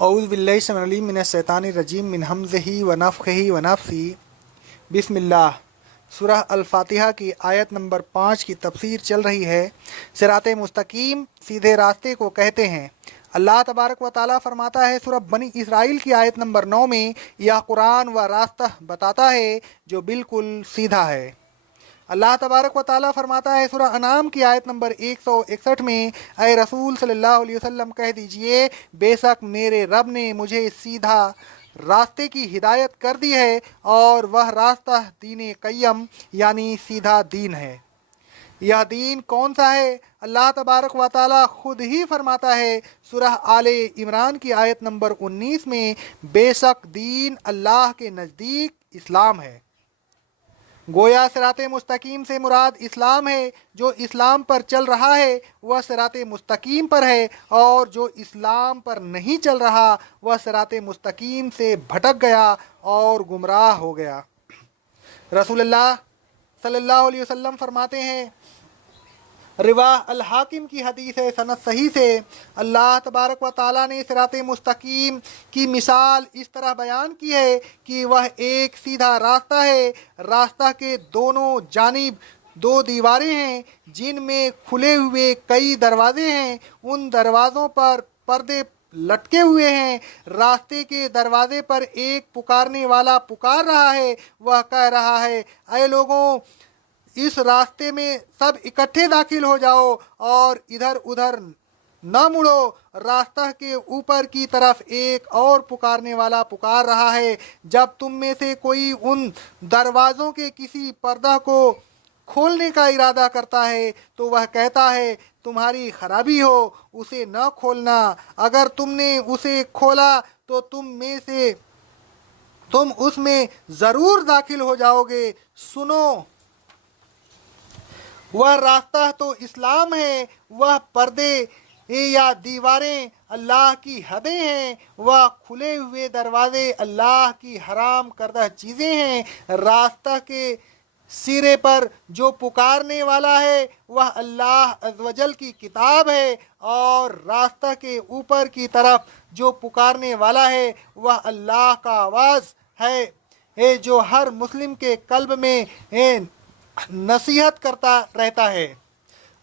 اعوذ باللہ السمیع العلیم من الشیطان الرجیم من ہمزہ ونفخہ ونفثہ۔ بسم اللہ۔ سورہ الفاتحہ کی آیت نمبر 5 کی تفسیر چل رہی ہے۔ صراط مستقیم سیدھے راستے کو کہتے ہیں۔ اللہ تبارک و تعالیٰ فرماتا ہے سورہ بنی اسرائیل کی آیت نمبر 9 میں، یہ قرآن وہ راستہ بتاتا ہے جو بالکل سیدھا ہے۔ اللہ تبارک و تعالیٰ فرماتا ہے سورہ انعام کی آیت نمبر 161 میں، اے رسول صلی اللہ علیہ وسلم کہہ دیجئے، بے شک میرے رب نے مجھے سیدھا راستے کی ہدایت کر دی ہے، اور وہ راستہ دین قیم یعنی سیدھا دین ہے۔ یہ دین کون سا ہے؟ اللہ تبارک و تعالیٰ خود ہی فرماتا ہے سورہ آل عمران کی آیت نمبر 19 میں، بے شک دین اللہ کے نزدیک اسلام ہے۔ گویا صراط مستقیم سے مراد اسلام ہے۔ جو اسلام پر چل رہا ہے وہ صراط مستقیم پر ہے، اور جو اسلام پر نہیں چل رہا وہ صراط مستقیم سے بھٹک گیا اور گمراہ ہو گیا۔ رسول اللہ صلی اللہ علیہ وسلم فرماتے ہیں، رواہ الحاکم کی حدیث ہے سند صحیح سے، اللہ تبارک و تعالیٰ نے صراط مستقیم کی مثال اس طرح بیان کی ہے کہ وہ ایک سیدھا راستہ ہے۔ راستہ کے دونوں جانب دو دیواریں ہیں جن میں کھلے ہوئے کئی دروازے ہیں، ان دروازوں پر پردے لٹکے ہوئے ہیں۔ راستے کے دروازے پر ایک پکارنے والا پکار رہا ہے، وہ کہہ رہا ہے، اے لوگوں، اس راستے میں سب اکٹھے داخل ہو جاؤ اور ادھر ادھر نہ مڑو۔ راستہ کے اوپر کی طرف ایک اور پکارنے والا پکار رہا ہے۔ جب تم میں سے کوئی ان دروازوں کے کسی پردہ کو کھولنے کا ارادہ کرتا ہے تو وہ کہتا ہے، تمہاری خرابی ہو، اسے نہ کھولنا۔ اگر تم نے اسے کھولا تو تم اس میں ضرور داخل ہو جاؤ گے۔ سنو، وہ راستہ تو اسلام ہے، وہ پردے یا دیواریں اللہ کی حدیں ہیں، وہ کھلے ہوئے دروازے اللہ کی حرام کردہ چیزیں ہیں۔ راستہ کے سرے پر جو پکارنے والا ہے وہ اللہ عز و جل کی کتاب ہے، اور راستہ کے اوپر کی طرف جو پکارنے والا ہے وہ اللہ کا آواز ہے جو ہر مسلم کے قلب میں نصیحت کرتا رہتا ہے۔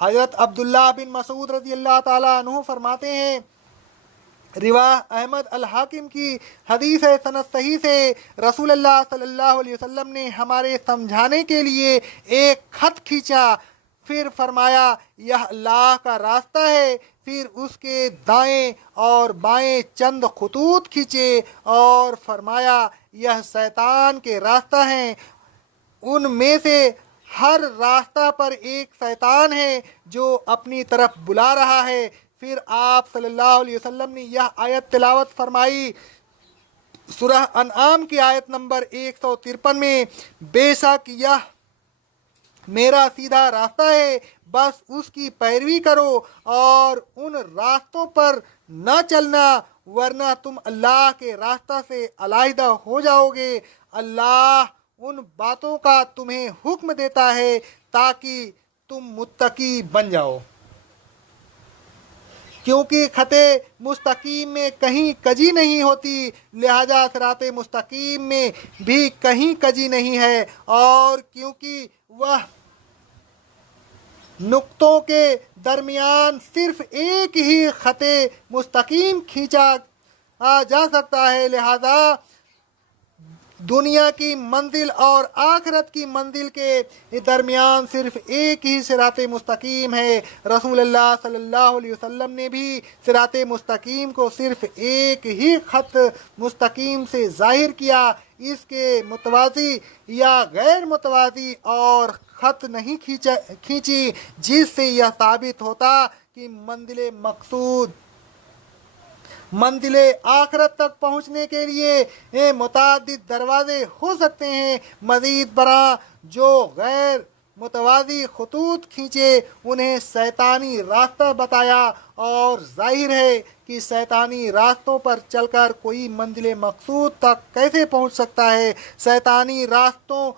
حضرت عبداللہ بن مسعود رضی اللہ تعالیٰ عنہ فرماتے ہیں، رواہ احمد الحاکم کی حدیث ہے سند صحیح سے، رسول اللہ صلی اللہ علیہ وسلم نے ہمارے سمجھانے کے لیے ایک خط کھینچا، پھر فرمایا، یہ اللہ کا راستہ ہے۔ پھر اس کے دائیں اور بائیں چند خطوط کھینچے اور فرمایا، یہ شیطان کے راستہ ہیں، ان میں سے ہر راستہ پر ایک شیطان ہے جو اپنی طرف بلا رہا ہے۔ پھر آپ صلی اللہ علیہ وسلم نے یہ آیت تلاوت فرمائی سورہ انعام کی آیت نمبر 153 میں، بے شک یہ میرا سیدھا راستہ ہے، بس اس کی پیروی کرو اور ان راستوں پر نہ چلنا، ورنہ تم اللہ کے راستہ سے علیحدہ ہو جاؤ گے۔ اللہ ان باتوں کا تمہیں حکم دیتا ہے تاکہ تم متقی بن جاؤ، کیونکہ خط مستقیم میں کہیں کجی نہیں ہوتی، لہذا صراط مستقیم میں بھی کہیں کجی نہیں ہے، اور کیونکہ وہ نقطوں کے درمیان صرف ایک ہی خط مستقیم کھینچا جا سکتا ہے، لہذا دنیا کی منزل اور آخرت کی منزل کے درمیان صرف ایک ہی صراط مستقیم ہے۔ رسول اللہ صلی اللہ علیہ وسلم نے بھی صراط مستقیم کو صرف ایک ہی خط مستقیم سے ظاہر کیا، اس کے متوازی یا غیر متوازی اور خط نہیں کھینچی، جس سے یہ ثابت ہوتا کہ منزل آخرت تک پہنچنے کے لیے متعدد دروازے ہو سکتے ہیں۔ مزید برآں جو غیر متوازی خطوط کھینچے انہیں شیطانی راستہ بتایا، اور ظاہر ہے کہ شیطانی راستوں پر چل کر کوئی منزل مقصود تک کیسے پہنچ سکتا ہے۔ شیطانی راستوں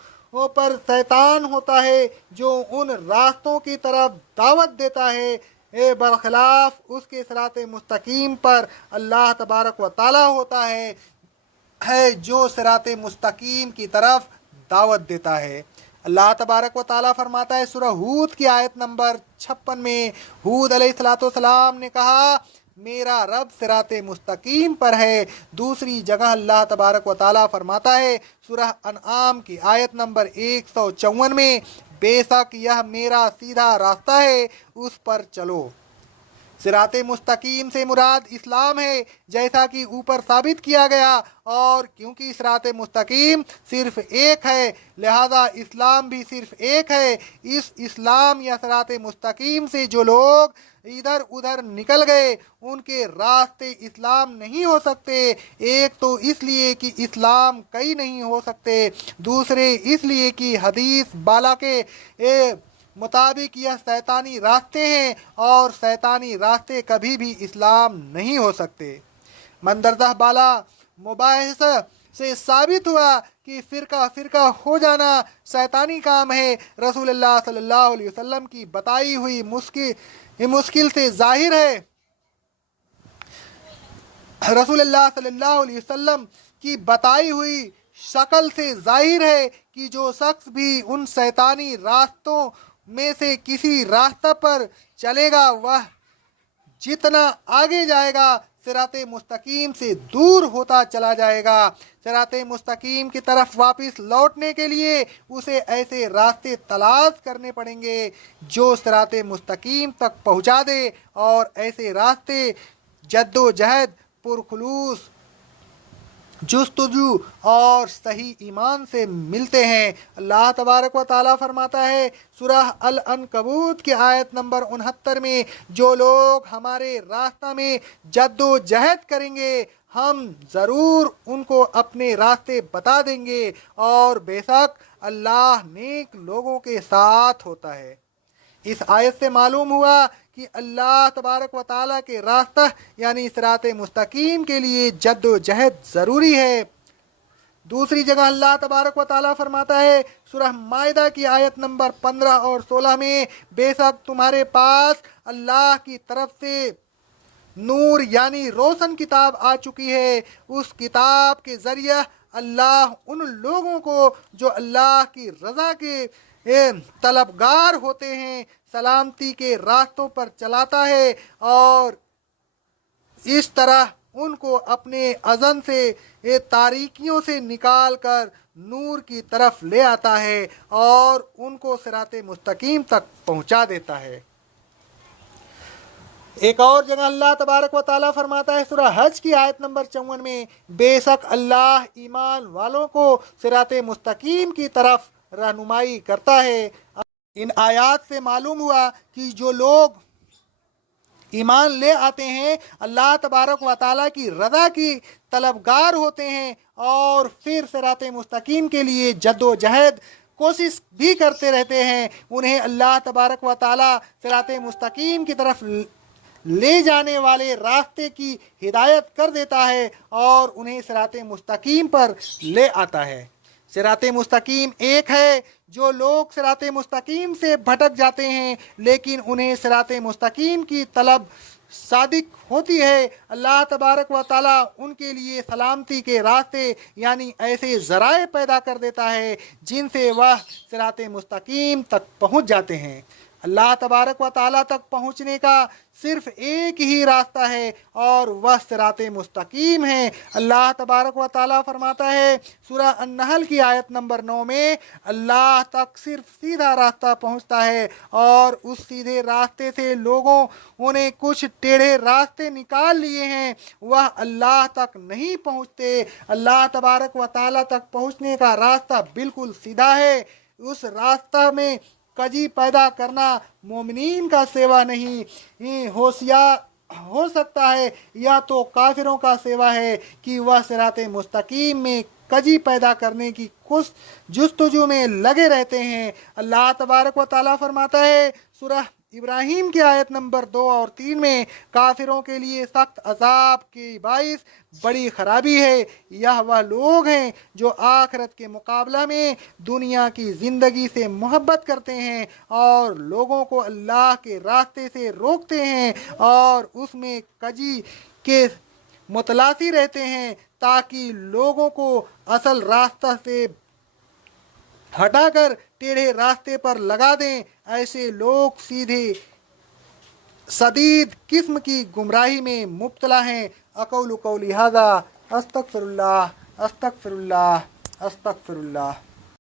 پر شیطان ہوتا ہے جو ان راستوں کی طرف دعوت دیتا ہے बरखिलाफ उसके सिरात मुस्तकीम पर अल्लाह तबारक व ताला होता है जो सिरात मुस्तकीम की तरफ दावत देता है। अल्लाह तबारक व ताला फरमाता है सूरह हूद की आयत नंबर 56 में, हूद अलैहिस्सलाम ने कहा मेरा रब सिरात मुस्तकीम पर है। दूसरी जगह अल्लाह तबारक व ताला फरमाता है सूरह अनआम की आयत नंबर 154 में, बेशक यह मेरा सीधा रास्ता है, उस पर चलो। सिरात मुस्तकीम से मुराद इस्लाम है, जैसा कि ऊपर साबित किया गया, और क्योंकि सिरात मुस्तकीम सिर्फ एक है लिहाजा इस्लाम भी सिर्फ एक है। इस इस्लाम या सिरात मुस्तकीम से जो लोग इधर उधर निकल गए उनके रास्ते इस्लाम नहीं हो सकते। एक तो इसलिए कि इस्लाम कई नहीं हो सकते, दूसरे इसलिए कि हदीस बाला के मुताबिक यह शैतानी रास्ते हैं और शैतानी रास्ते कभी भी इस्लाम नहीं हो सकते। मंदरजा बाला मुबाहिस से साबित हुआ कि फ़िरका हो जाना शैतानी काम है। रसूलुल्लाह सल्लल्लाहु अलैहि वसल्लम की बताई हुई मुश्किल से जाहिर है, रसूलुल्लाह सल्लल्लाहु अलैहि वसल्लम की बताई हुई शक्ल से जाहिर है कि जो शख्स भी उन शैतानी रास्तों में से किसी रास्ता पर चलेगा वह जितना आगे जाएगा सिराते मुस्तकीम से दूर होता चला जाएगा। सिराते मुस्तकीम की तरफ वापस लौटने के लिए उसे ऐसे रास्ते तलाश करने पड़ेंगे जो सिराते मुस्तकीम तक पहुंचा दे, और ऐसे रास्ते जद्दोजहद, पुरखुलूस, जुस्तजू और सही ईमान से मिलते हैं। अल्लाह तबारक व ताला फरमाता है सूरह अल अनकबूत की आयत नंबर 69 में, जो लोग हमारे रास्ता में जद्दोजहद करेंगे हम ज़रूर उनको अपने रास्ते बता देंगे, और बेशक अल्लाह नेक लोगों के साथ होता है। इस आयत से मालूम हुआ कि अल्लाह तबारक व ताला के रास्ता यानी सिरात मुस्तकीम के लिए जद्दोजहद ज़रूरी है। दूसरी जगह अल्लाह तबारक व ताला फरमाता है सूरह माइदा की आयत नंबर 15 और 16 में, बेशक तुम्हारे पास अल्लाह की तरफ से नूर यानी रोशन किताब आ चुकी है। उस किताब के ज़रिए अल्लाह उन लोगों को जो अल्लाह की रज़ा के तलबगार होते हैं सलामती के रास्तों पर चलाता है, और इस तरह उनको अपने अज़न से तारीकियों से निकाल कर नूर की तरफ ले आता है और उनको सिराते मुस्तकीम तक पहुंचा देता है। एक और जगह अल्लाह तबारक व ताला फरमाता है सूरह हज की आयत नंबर 54 में, बेशक अल्लाह ईमान वालों को सिराते मुस्तकीम की तरफ रहनुमाई करता है। इन आयात से मालूम हुआ कि जो लोग ईमान ले आते हैं अल्लाह तबारक व ताला की रज़ा की तलबगार होते हैं और फिर सिराते मुस्तकीम के लिए जद्दोजहद कोशिश भी करते रहते हैं, उन्हें अल्लाह तबारक व ताला सिराते मुस्तकीम की तरफ ले जाने वाले रास्ते की हिदायत कर देता है और उन्हें सिराते मुस्तकीम पर ले आता है। सिराते मुस्तकीम एक है। जो लोग सिराते मुस्तकीम से भटक जाते हैं लेकिन उन्हें सिराते मुस्तकीम की तलब सादिक होती है, अल्लाह तबारक व ताला उनके लिए सलामती के रास्ते यानी ऐसे ज़राए पैदा कर देता है जिनसे वह सिराते मुस्तकीम तक पहुँच जाते हैं। अल्लाह तबारक व ताला तक पहुँचने का सिर्फ एक ही रास्ता है और वह सिराते मुस्तकीम है। अल्लाह तबारक व ताला फरमाता है सूरह अन-नहल की आयत नंबर 9 में, अल्लाह तक सिर्फ सीधा रास्ता पहुँचता है और उस सीधे रास्ते से लोगों ने कुछ टेढ़े रास्ते निकाल लिए हैं, वह अल्लाह तक नहीं पहुँचते। अल्लाह तबारक व ताला तक पहुँचने का रास्ता बिल्कुल सीधा है। उस रास्ता में कजी पैदा करना मोमिनीन का सेवा नहीं होशियार हो सकता है, या तो काफिरों का सेवा है कि वह सिराते मुस्तकीम में कजी पैदा करने की कुछ जुस्तजू में लगे रहते हैं। अल्लाह तबारक व ताला फरमाता है सूरह इब्राहीम की आयत नंबर 2 और 3 में काफिरों के लिए सख्त अजाब की बाइस बड़ी खराबी है। यह वह लोग हैं जो आखिरत के मुकाबला में दुनिया की ज़िंदगी से मोहब्बत करते हैं और लोगों को अल्लाह के रास्ते से रोकते हैं और उसमें कजी के मुतलासी रहते हैं ताकि लोगों को असल रास्ता से हटाकर टेढ़े रास्ते पर लगा दें। ऐसे लोग सीधे सदीद किस्म की गुमराही में मुब्तला हैं। अक़ौलु क़ौली हाज़ा अस्तग़फ़िरुल्लाह अस्तग़फ़िरुल्लाह अस्तग़फ़िरुल्लाह।